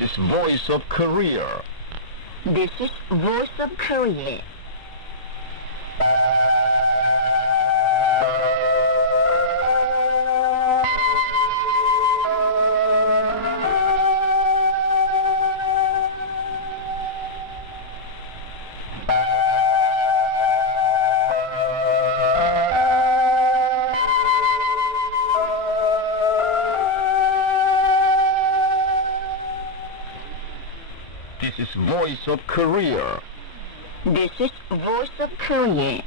This is Voice of Korea. This is Voice of Korea. This is Voice of Korea. This is Voice of Korea.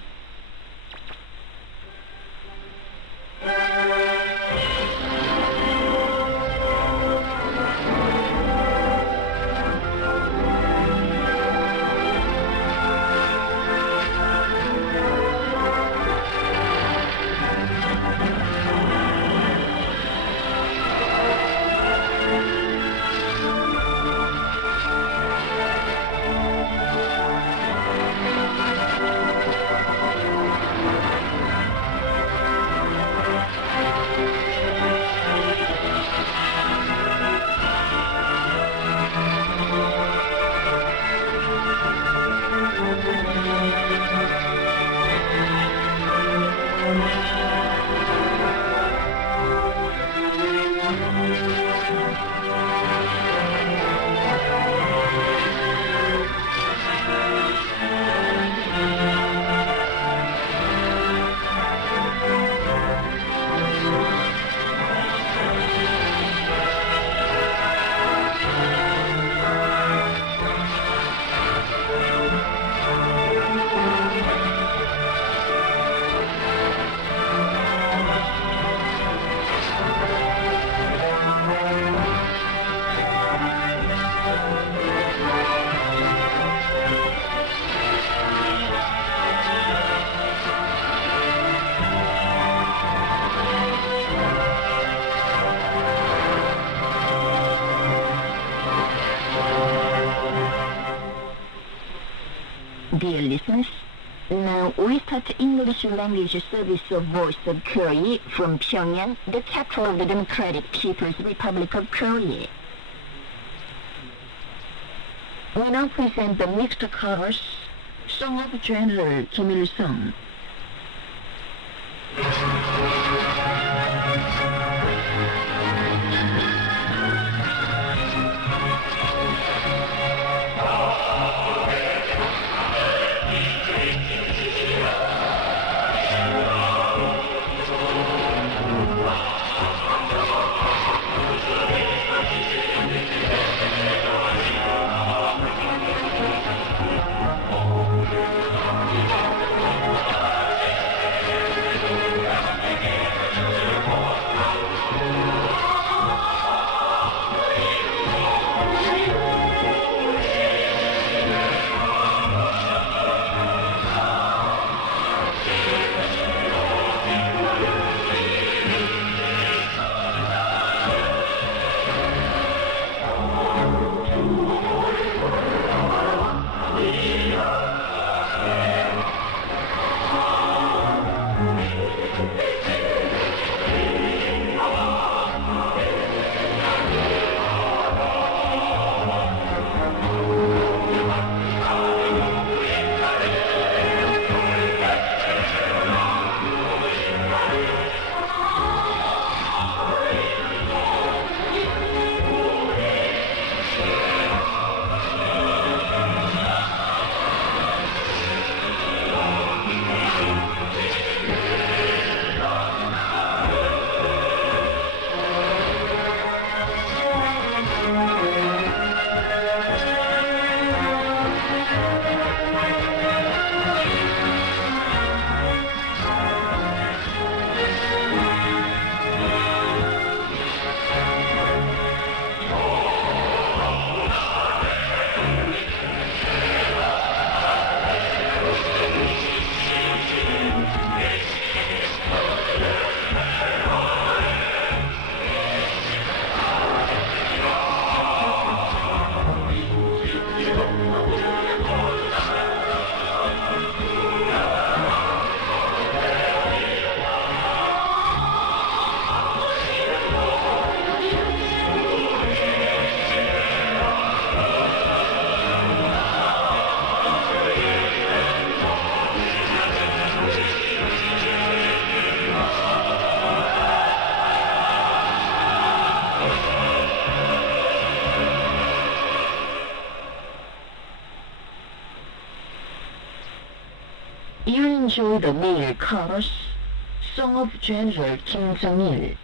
Dear listeners, now we start English language service of Voice of Korea from Pyongyang, the capital of the Democratic People's Republic of Korea. We now present the mixed chorus, Song of General Kim Il-sung. enjoy the meal chorus, Song of General Kim Jong-il.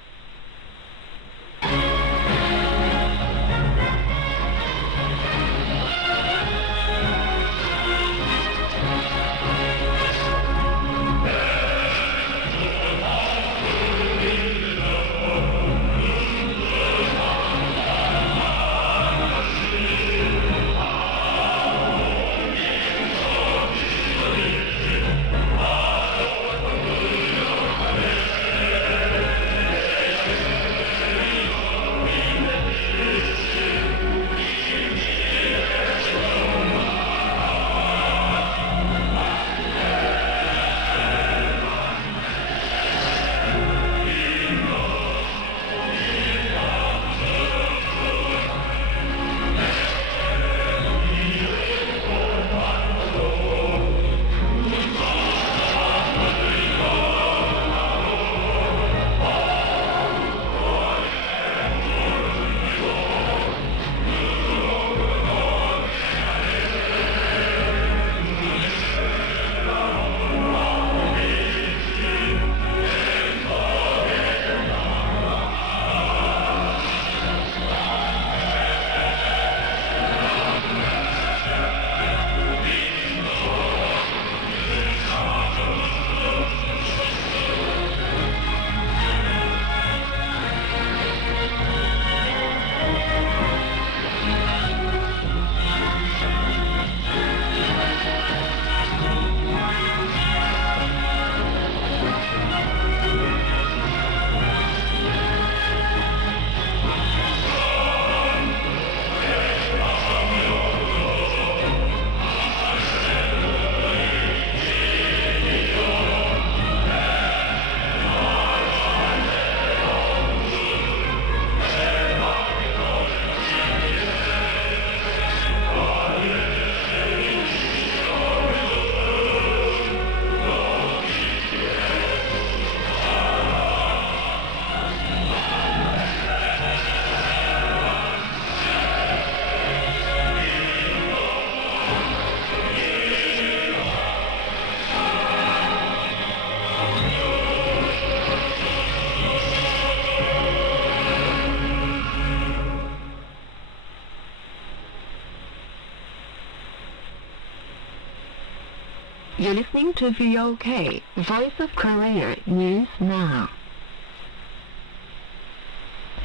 You're listening to VOK, Voice of Korea News Now.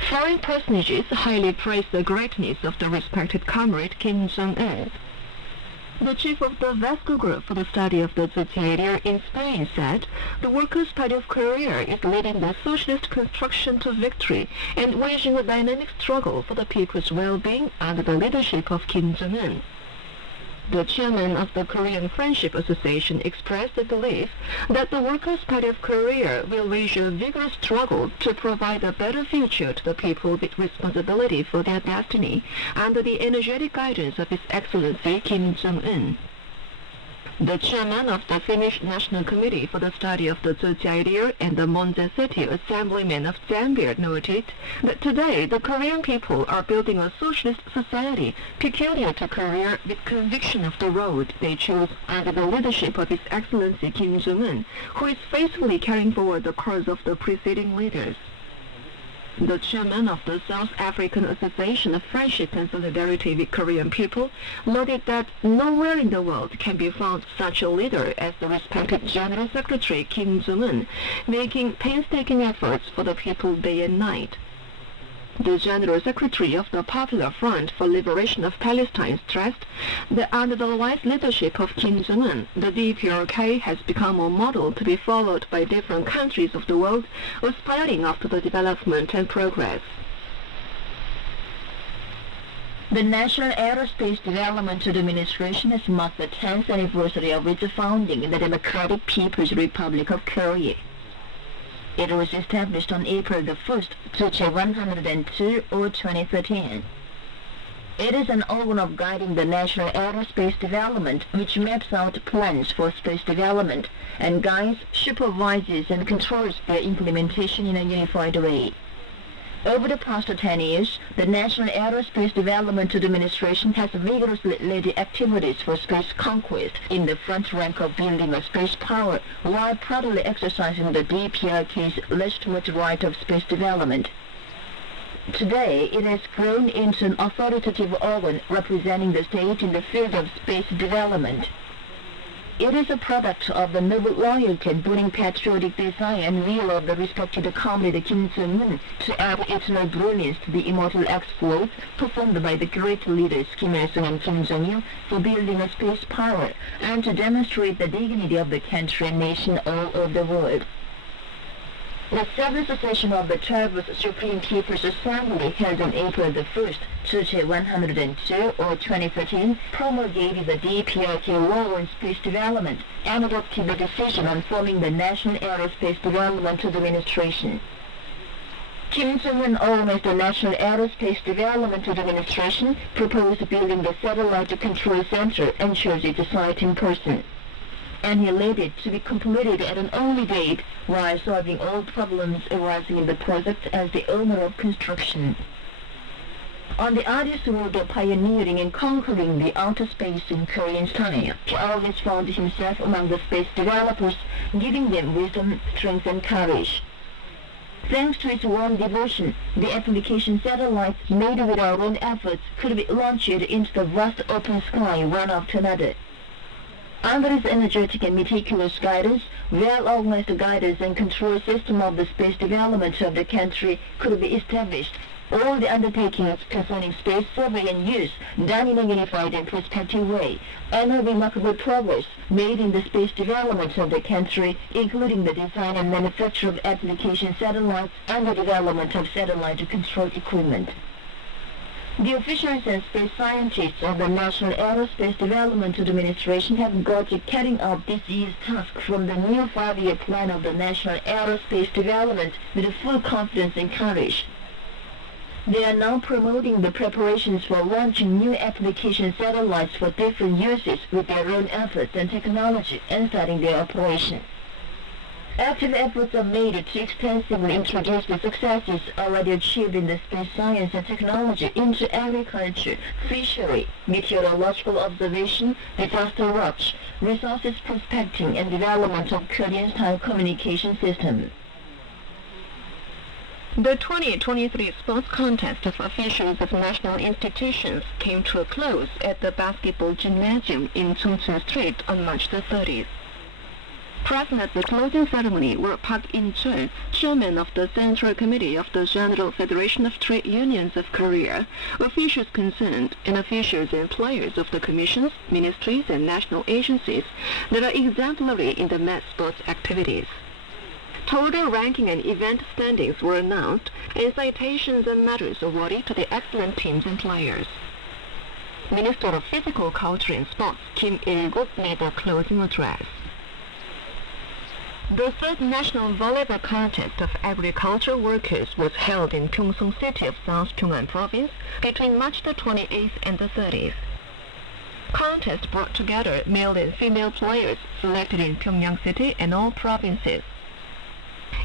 Foreign personages highly praise the greatness of the respected comrade Kim Jong-un. The chief of the Vasco Group for the Study of the Society in Spain said the Workers' Party of Korea is leading the socialist construction to victory and waging a dynamic struggle for the people's well-being under the leadership of Kim Jong-un. The chairman of the Korean Friendship Association expressed the belief that the Workers' Party of Korea will wage a vigorous struggle to provide a better future to the people with responsibility for their destiny under the energetic guidance of His Excellency Kim Jong-un. The chairman of the Finnish National Committee for the Study of the Society and the Monza City Assemblyman of Zambia noted that today the Korean people are building a socialist society peculiar to Korea with conviction of the road they chose under the leadership of His Excellency Kim Jong-un, who is faithfully carrying forward the cause of the preceding leaders. The chairman of the South African Association of Friendship and Solidarity with Korean People noted that nowhere in the world can be found such a leader as the respected General Secretary Kim Jong-un, making painstaking efforts for the people day and night. The General Secretary of the Popular Front for Liberation of Palestine stressed that under the wise leadership of Kim Jong-un, the DPRK has become a model to be followed by different countries of the world, aspiring after the development and progress. The National Aerospace Development Administration has marked the 10th anniversary of its founding in the Democratic People's Republic of Korea. It was established on April the 1st, 102 or 2013. It is an organ of guiding the national aerospace development which maps out plans for space development and guides, supervises and controls their implementation in a unified way. Over the past 10 years, the National Aerospace Development Administration has vigorously led the activities for space conquest in the front rank of building a space power, while proudly exercising the DPRK's legitimate right of space development. Today, it has grown into an authoritative organ representing the state in the field of space development. It is a product of the noble loyalty and burning patriotic desire and will of the respected comrade Kim Jong-un to add eternal brilliance to the immortal exploits performed by the great leaders Kim Il-sung and Kim Jong-il for building a space power, and to demonstrate the dignity of the country and nation all over the world. The 7th session of the 12th Supreme People's Assembly held on April the 1st, 102 or 2013, promulgated the DPRK law on space development and adopted the decision on forming the National Aerospace Development Administration. Kim Jong-un organized the National Aerospace Development Administration, proposed building the Satellite Control Center and chose its site in person. And he led it to be completed at an early date while solving all problems arising in the project as the owner of construction. On the arduous road of pioneering and conquering the outer space in Korean style, he always found himself among the space developers, giving them wisdom, strength, and courage. Thanks to his warm devotion, the application satellites made with our own efforts could be launched into the vast open sky one after another. Under his energetic and meticulous guidance, well-organized guidance and control system of the space development of the country could be established. All the undertakings concerning space survey and use done in a unified and prospective way, and a remarkable progress made in the space development of the country, including the design and manufacture of application satellites and the development of satellite control equipment. The officials and space scientists of the National Aerospace Development Administration have got to carrying out this year's task from the new 5-year plan of the National Aerospace Development with full confidence and courage. They are now promoting the preparations for launching new application satellites for different uses with their own efforts and technology and starting their operation. Active efforts are made to extensively introduce the successes already achieved in the space science and technology into agriculture, fishery, meteorological observation, disaster watch, resources prospecting, and development of Korean-style communication systems. The 2023 sports contest of officials of national institutions came to a close at the basketball gymnasium in Chungcheon Street on March the 30th. Present at the closing ceremony were Park In-chul, chairman of the Central Committee of the General Federation of Trade Unions of Korea, officials concerned, and officials and players of the commissions, ministries, and national agencies that are exemplary in the mass sports activities. Total ranking and event standings were announced, and citations and medals awarded to the excellent teams and players. Minister of Physical Culture and Sports Kim Il-guk made the closing address. The third National Volleyball Contest of Agricultural Workers was held in Pyeongseong City of South Pyongan Province between March the 28th and the 30th. Contest brought together male and female players selected in Pyongyang City and all provinces.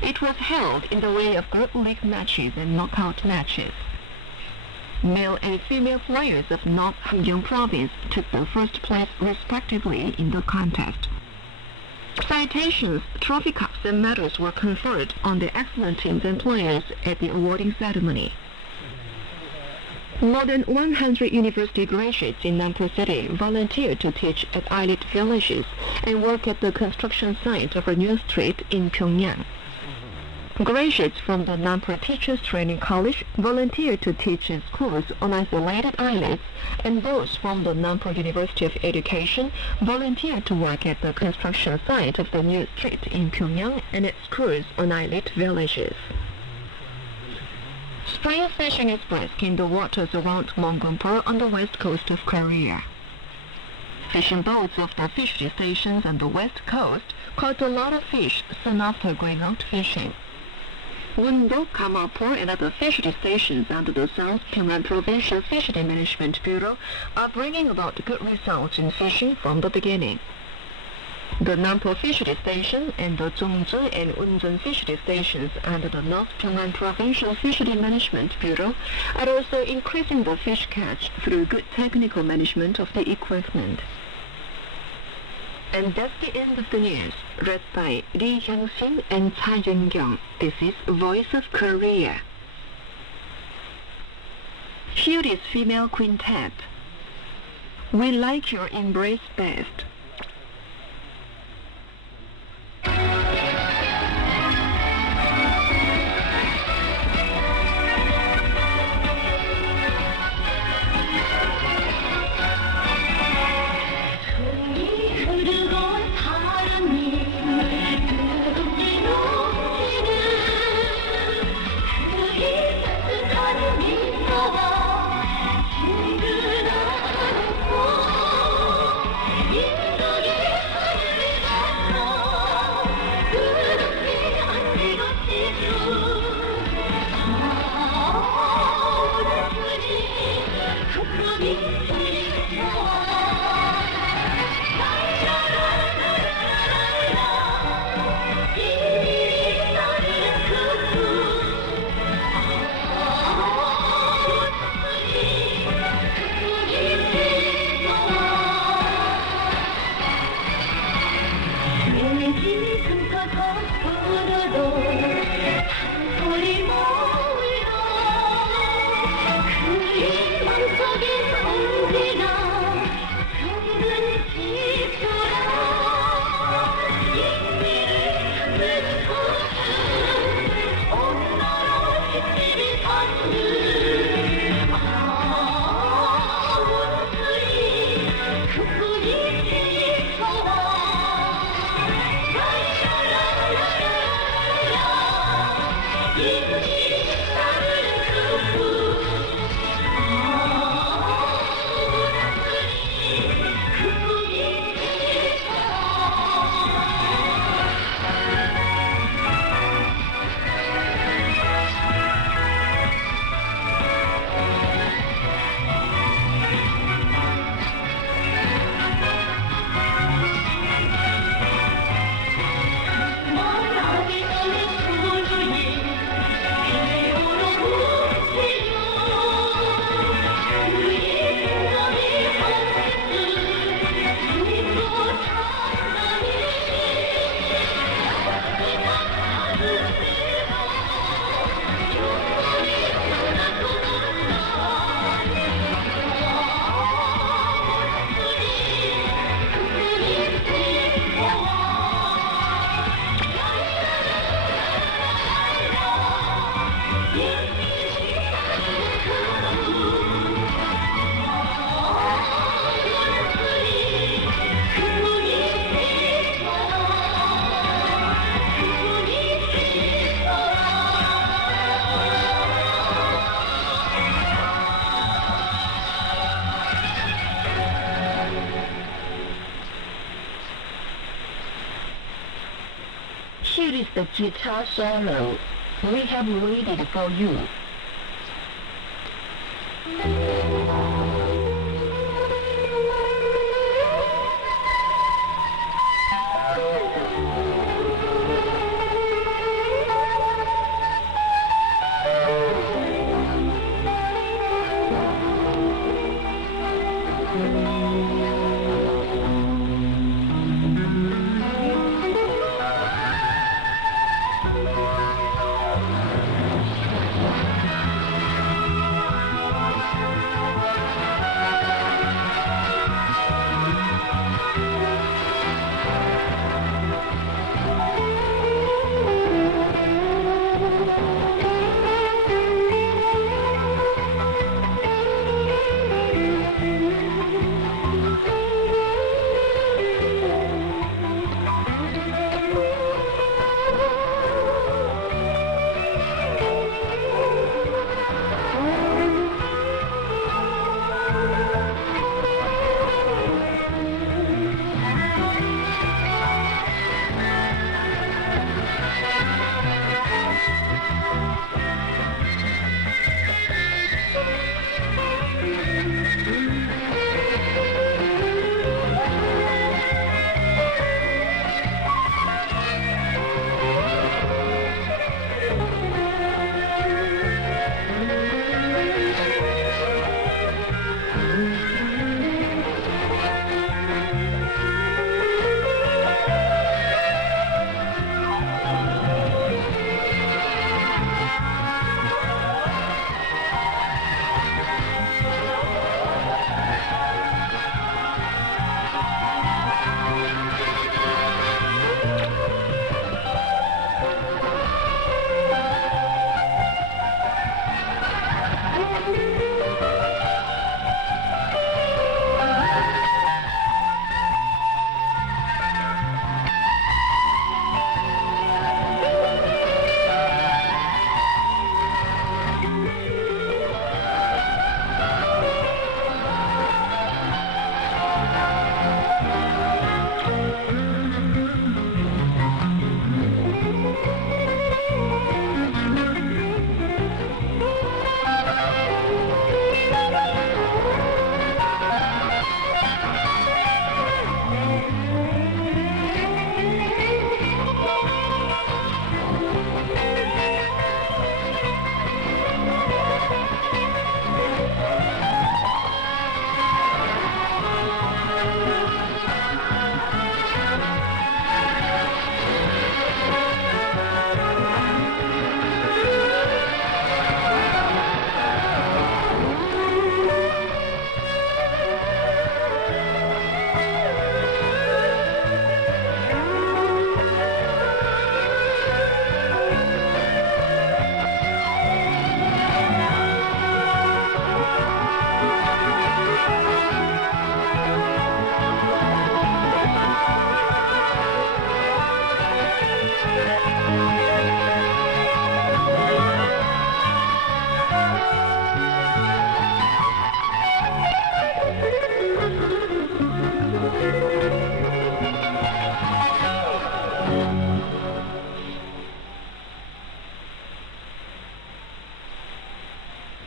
It was held in the way of group league matches and knockout matches. Male and female players of North Hamgyong Province took the first place respectively in the contest. Citations, trophy cups, and medals were conferred on the excellent teams and players at the awarding ceremony. More than 100 university graduates in Nampo City volunteered to teach at islet villages and work at the construction site of a new street in Pyongyang. Graduates from the Nampo Teachers Training College volunteered to teach in schools on isolated islets, and those from the Nampo University of Education volunteered to work at the construction site of the new street in Pyongyang and at schools on islet villages. Spring fishing is brisk in the waters around Mongunpo on the west coast of Korea. Fishing boats of the fishery stations on the west coast caught a lot of fish soon after going out fishing. Wondok, Kamalpur, and other fishery stations under the South Pyongan Provincial Fishery Management Bureau are bringing about good results in fishing from the beginning. The Nampo Fishery Station and the Zhongzhi and Unzhen Fishery Stations under the North Chong'an Provincial Fishery Management Bureau are also increasing the fish catch through good technical management of the equipment. And that's the end of the news, read by Lee Hyung-sin and Cha Yun-kyung. This is Voice of Korea. Here is Female Quintet. We like your embrace best. Here is the guitar solo we have waited for you.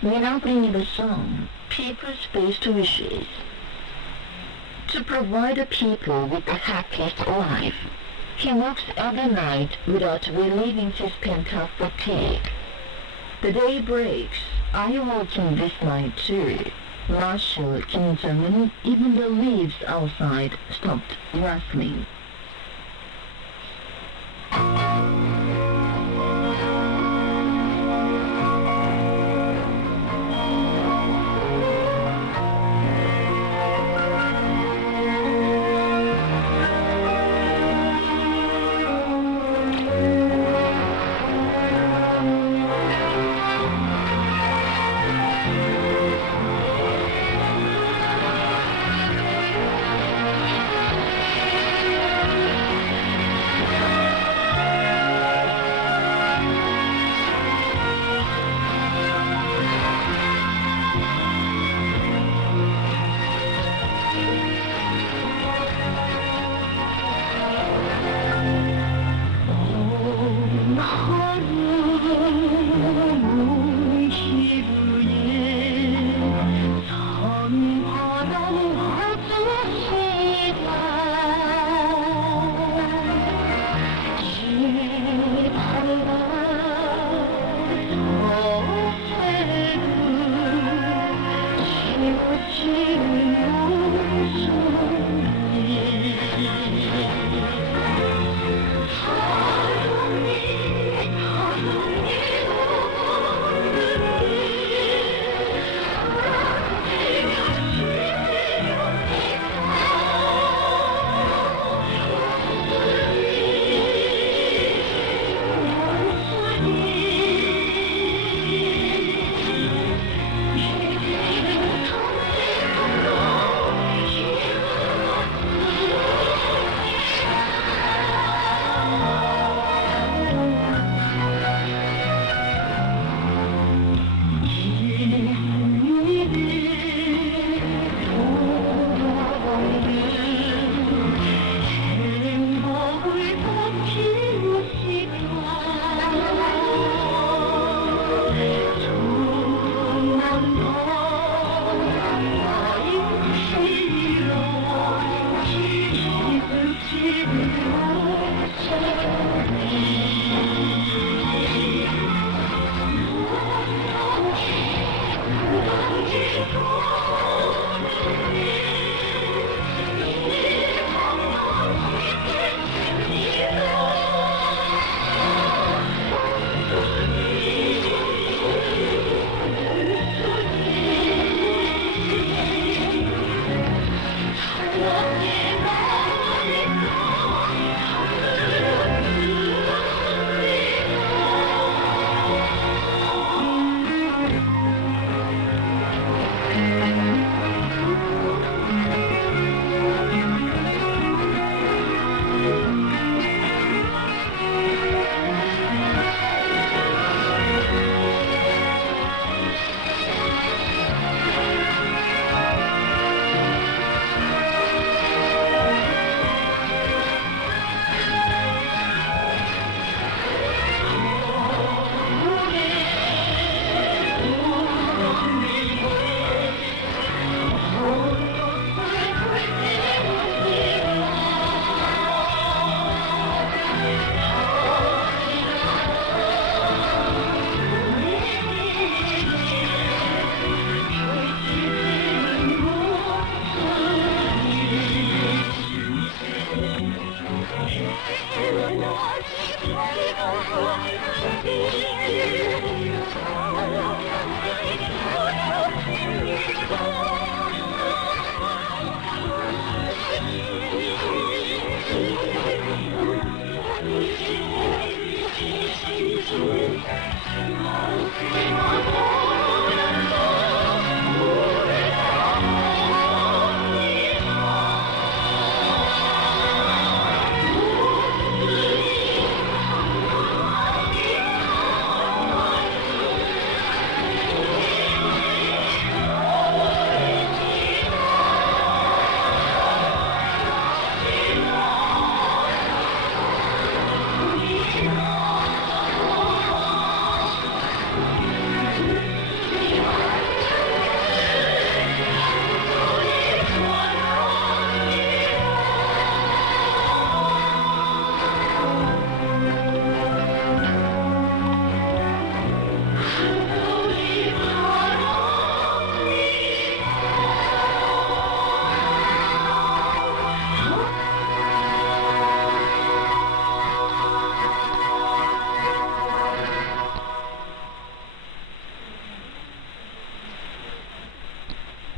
We now bring you the song, People's Best Wishes. To provide the people with the happiest life, he works every night without relieving his pent-up fatigue. The day breaks. Are you working this night too? Marshal Kim Jong-un, even the leaves outside stopped rustling.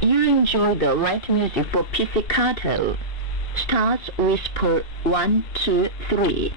You enjoy the right music for pizzicato. Starts whisper 1, 2, 3.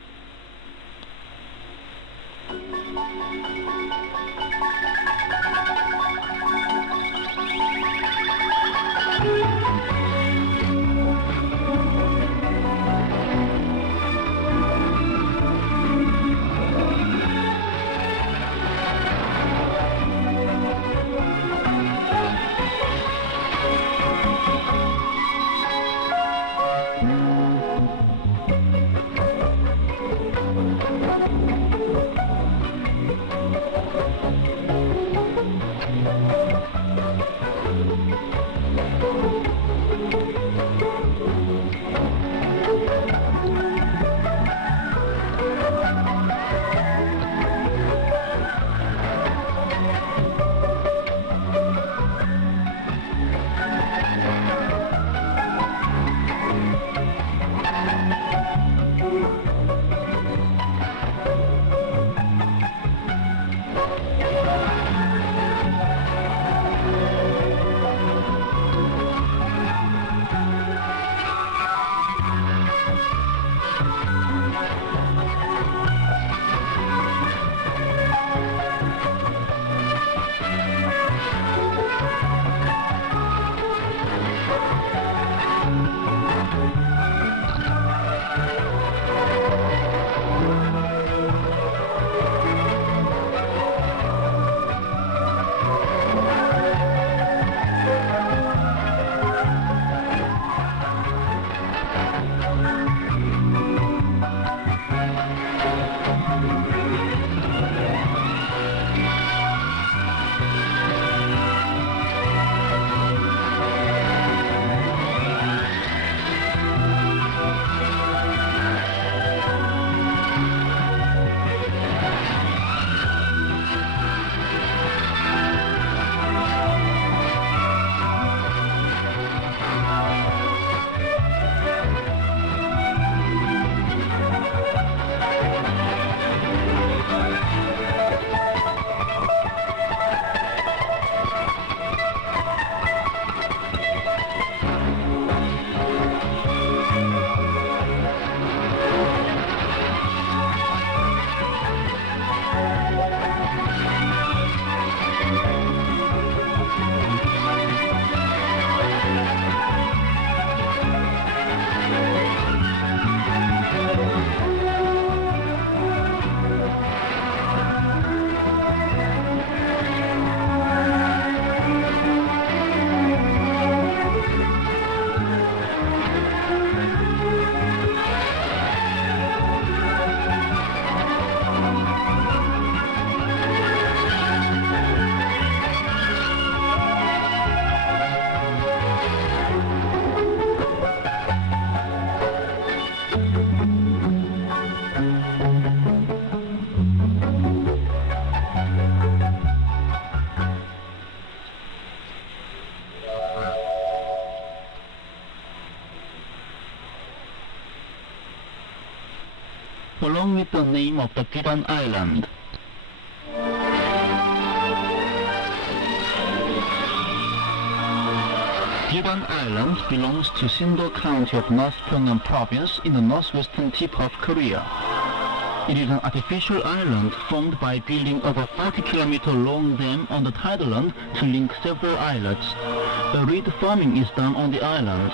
Along with the name of the Bidan Island. Bidan Island belongs to Sindo County of North Pyongyang Province in the northwestern tip of Korea. It is an artificial island formed by building over 40-kilometer long dam on the tideland to link several islets. The reed farming is done on the island.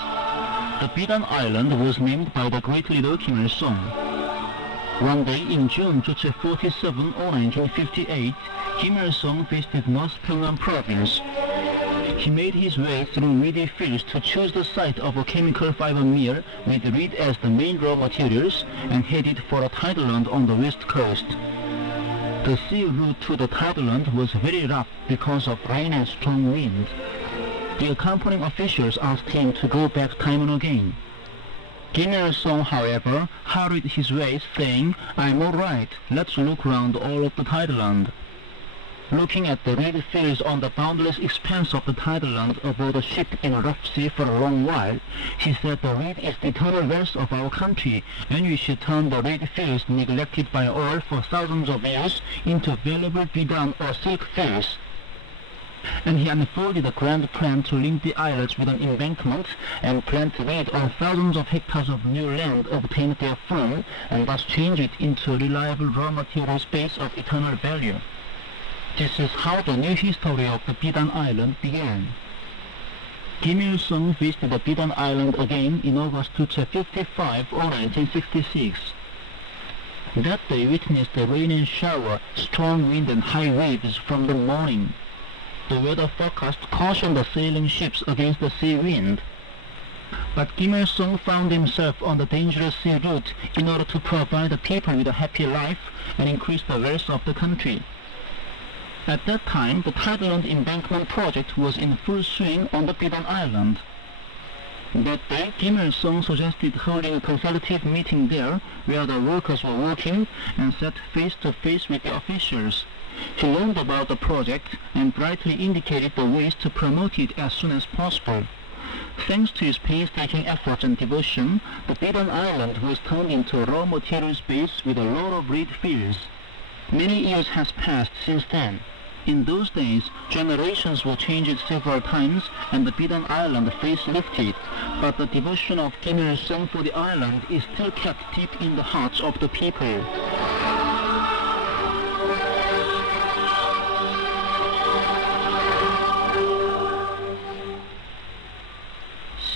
The Bidan Island was named by the great leader Kim Il-sung. One day in June 47 or 1958, Kim Il-sung visited North Pyongyang Province. He made his way through reedy fields to choose the site of a chemical fiber mill with reed as the main raw materials and headed for a tideland on the west coast. The sea route to the tideland was very rough because of rain and strong wind. The accompanying officials asked him to go back time and again. Kim Il-sung, however, hurried his way, saying, "I'm all right, let's look round all of the tideland." Looking at the reed fields on the boundless expanse of the tideland aboard a ship in a rough sea for a long while, he said, "The reed is the eternal wealth of our country, and we should turn the reed fields neglected by all for thousands of years into valuable bidan or silk fields." and he unfolded a grand plan to link the islets with an embankment and planted on thousands of hectares of new land obtained therefrom, and thus change it into a reliable raw material space of eternal value. This is how the new history of the Bidan Island began. Kim Il-sung visited the Bidan Island again in August 55 or 1966. That day witnessed a rain and shower, strong wind and high waves from the morning. The weather forecast cautioned the sailing ships against the sea wind. But Kim Il-sung found himself on the dangerous sea route in order to provide the people with a happy life and increase the wealth of the country. At that time, the Tideland Embankment project was in full swing on the Bidan Island. That day, Kim Il-sung suggested holding a consultative meeting there, where the workers were working and sat face to face with the officials. He learned about the project and brightly indicated the ways to promote it as soon as possible. Thanks to his painstaking efforts and devotion, the Bidan Island was turned into a raw materials base with a lot of reed fields. Many years has passed since then. In those days, generations were changed several times and the Bidan Island facelifted, but the devotion of Kim Il-sung for the island is still kept deep in the hearts of the people.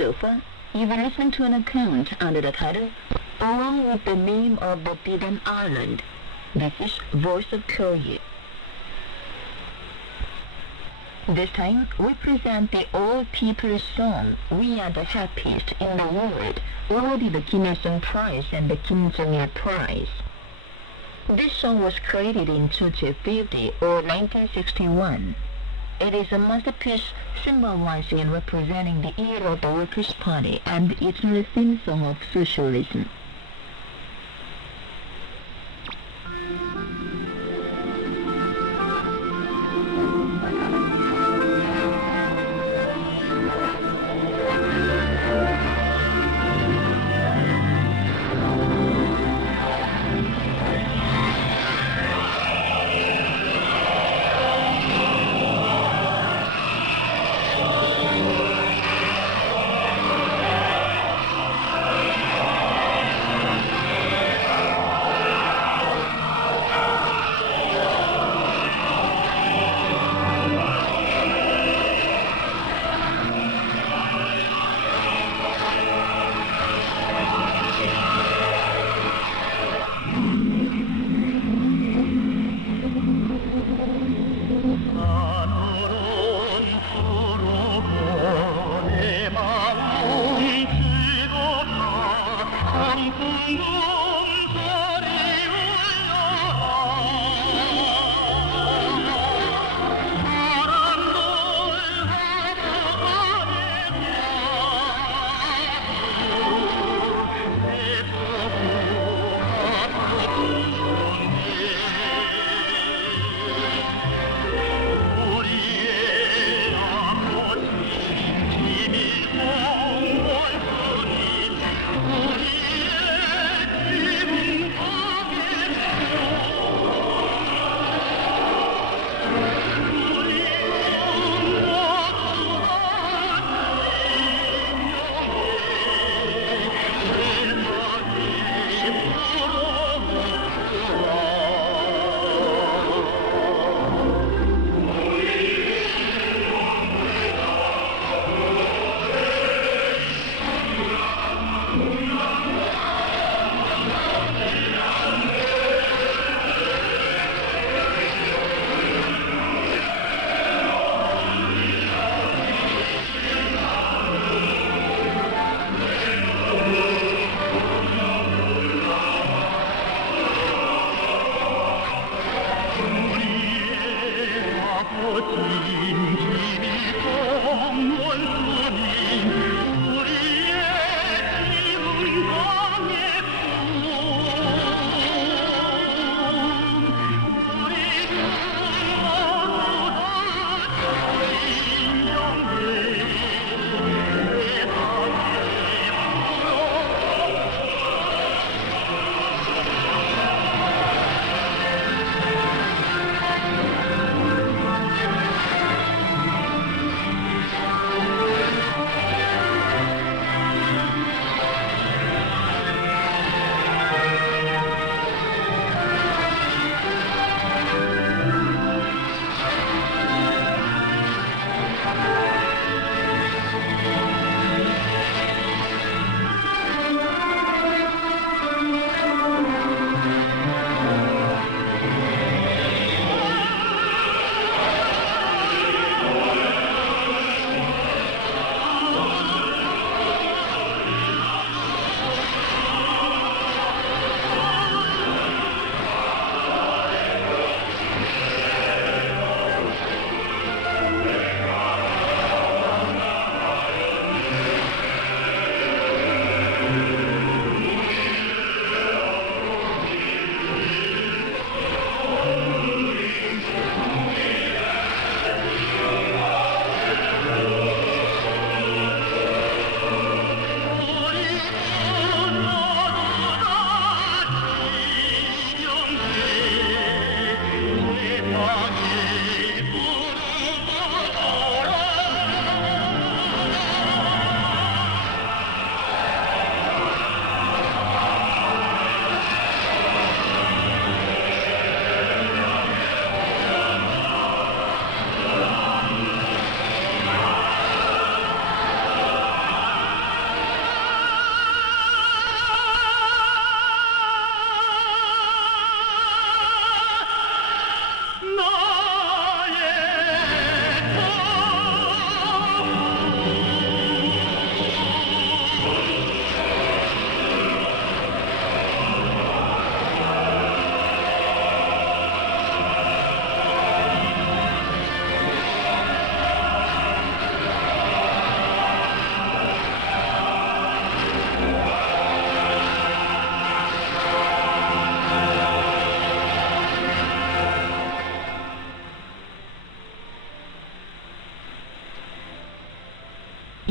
So far, you were listening to an account under the title, Along with the Name of the Bidan Island. This is Voice of Korea. This time, we present the All People's Song, We Are the Happiest in the World, awarded the Kim Il-sung Prize and the Kim Jong-il Prize. This song was created in 1950 or 1961. It is a masterpiece symbolizing and representing the era of the Workers' Party and the eternal theme song of socialism.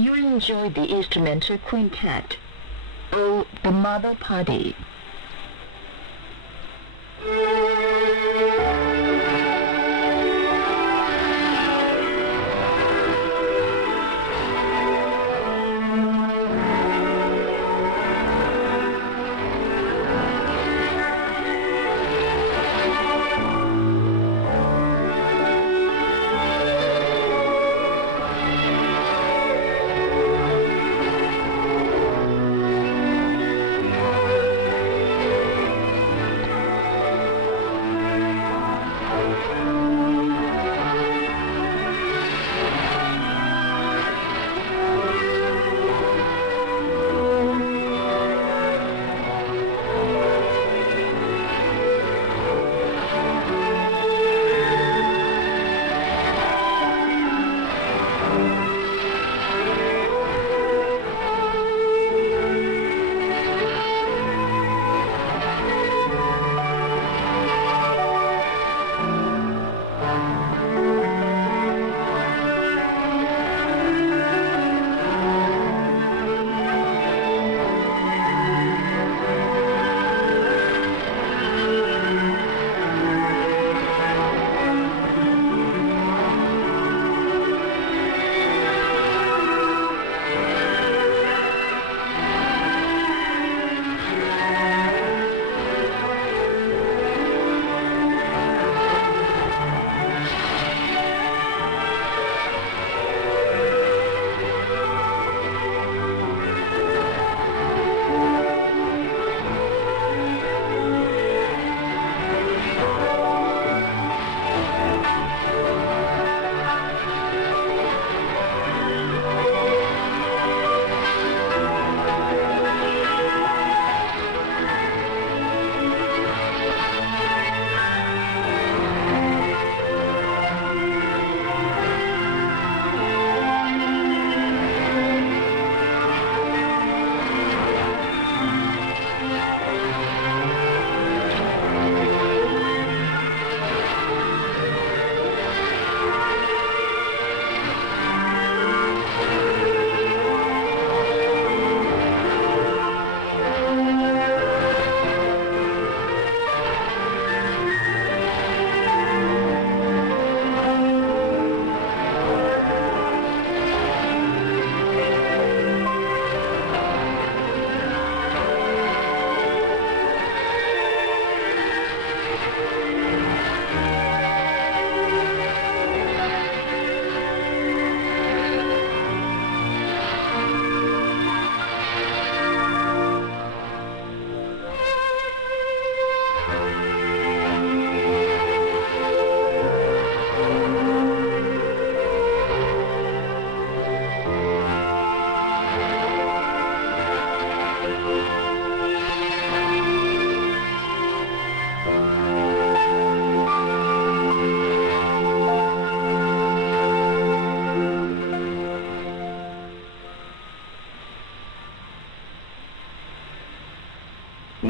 you enjoyed the instrumental quintet, Oh, the Mother Party.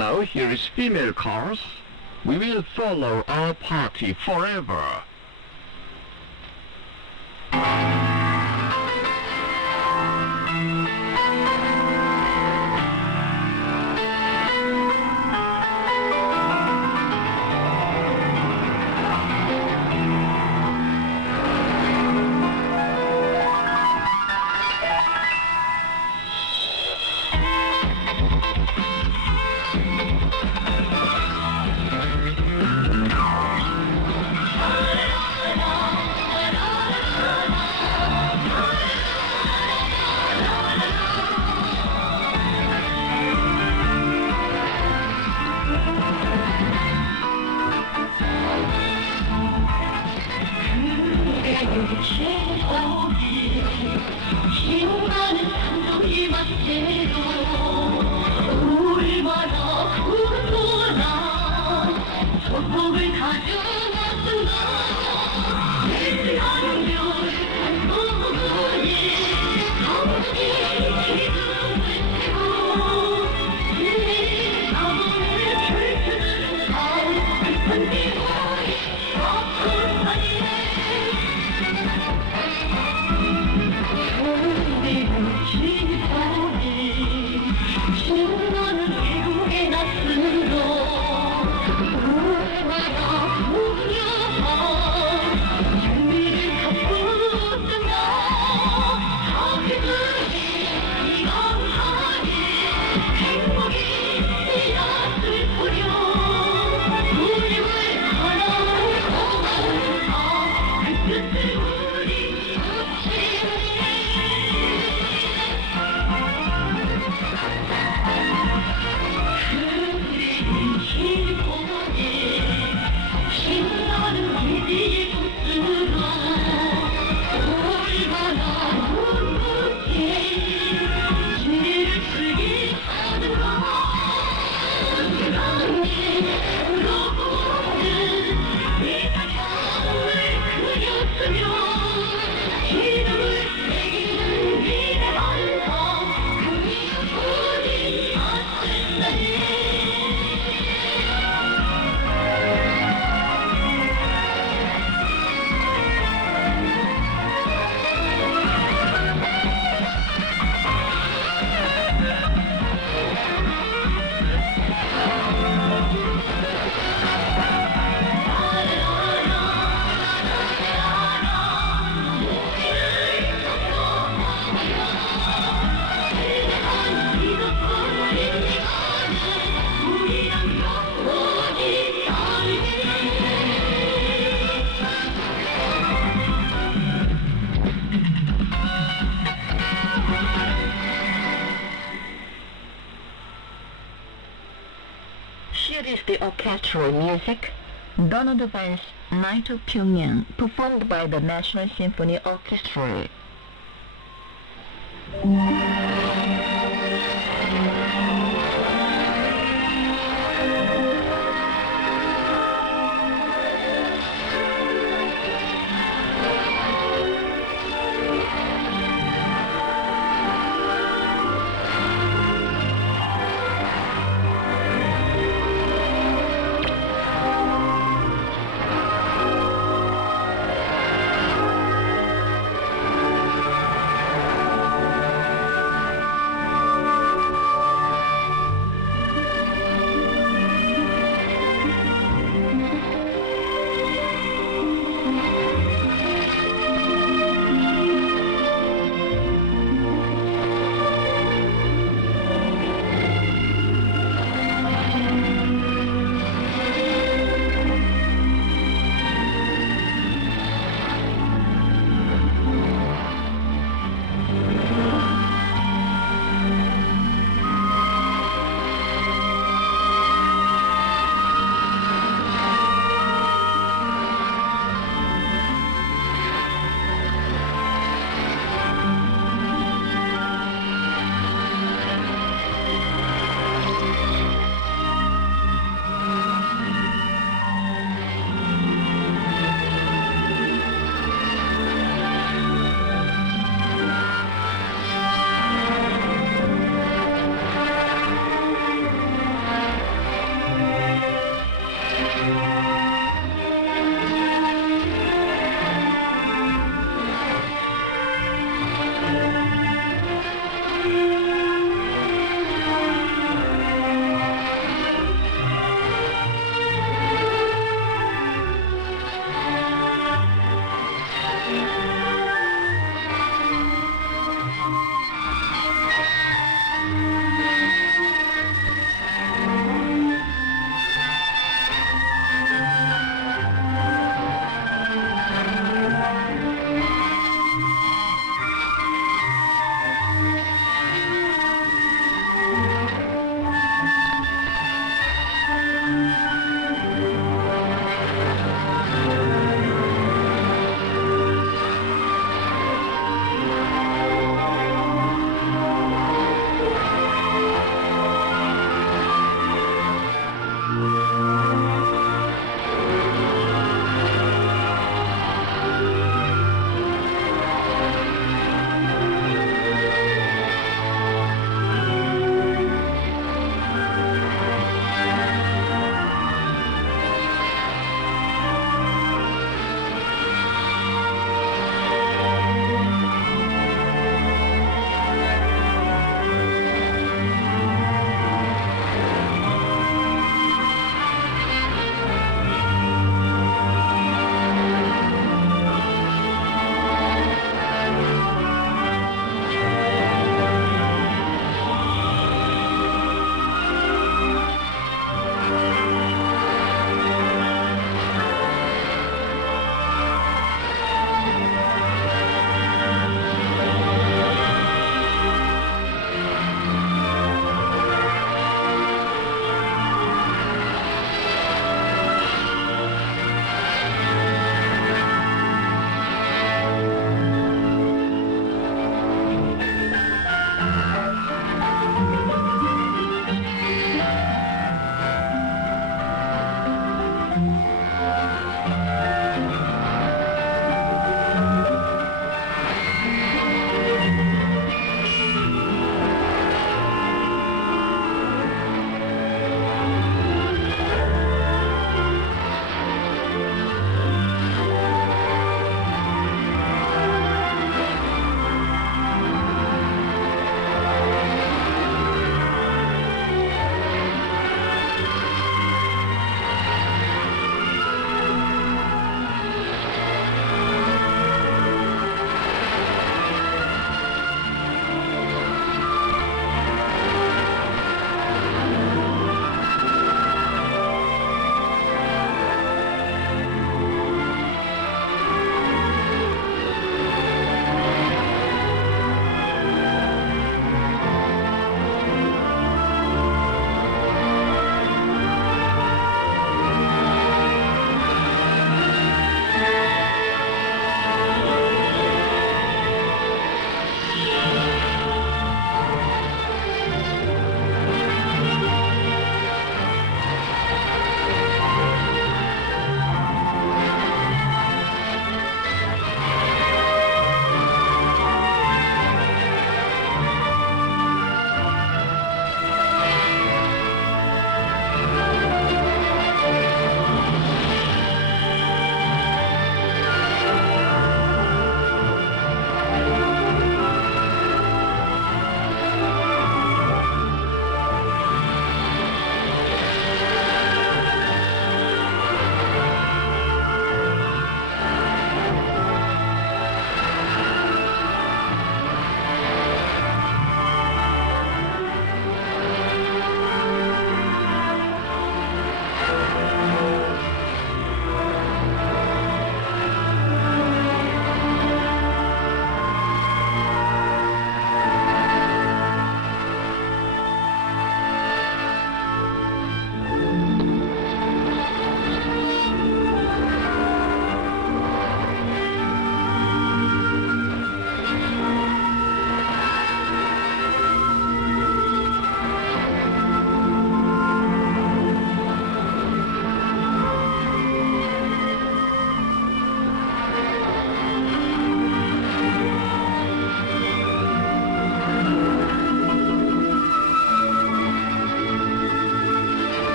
Now here is female chorus. We will follow our party forever. orchestral music, Donaldovan's Night of Pyongyang, performed by the National Symphony Orchestra.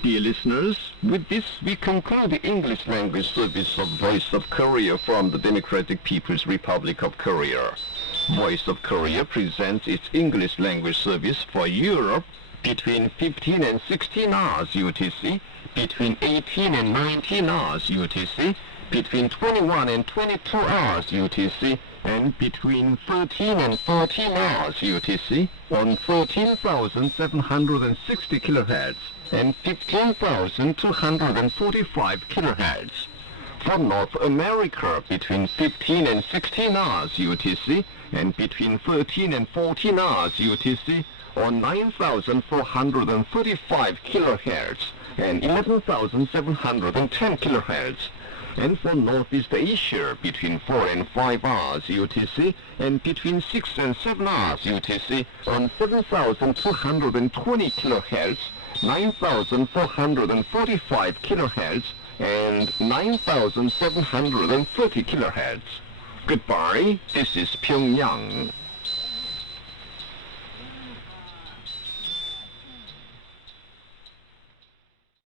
Dear listeners, with this we conclude the English language service of Voice of Korea from the Democratic People's Republic of Korea. Voice of Korea presents its English language service for Europe between 15 and 16 hours UTC, between 18 and 19 hours UTC, between 21 and 22 hours UTC, and between 13 and 14 hours UTC on 13,760 kHz and 15,245 kHz. For North America, between 15 and 16 hours UTC and between 13 and 14 hours UTC on 9,435 kHz and 11,710 kHz. And for Northeast Asia, between 4 and 5 hours UTC and between 6 and 7 hours UTC on 7,220 kHz, 9,445 kHz, and 9,730 kHz. Goodbye, this is Pyongyang.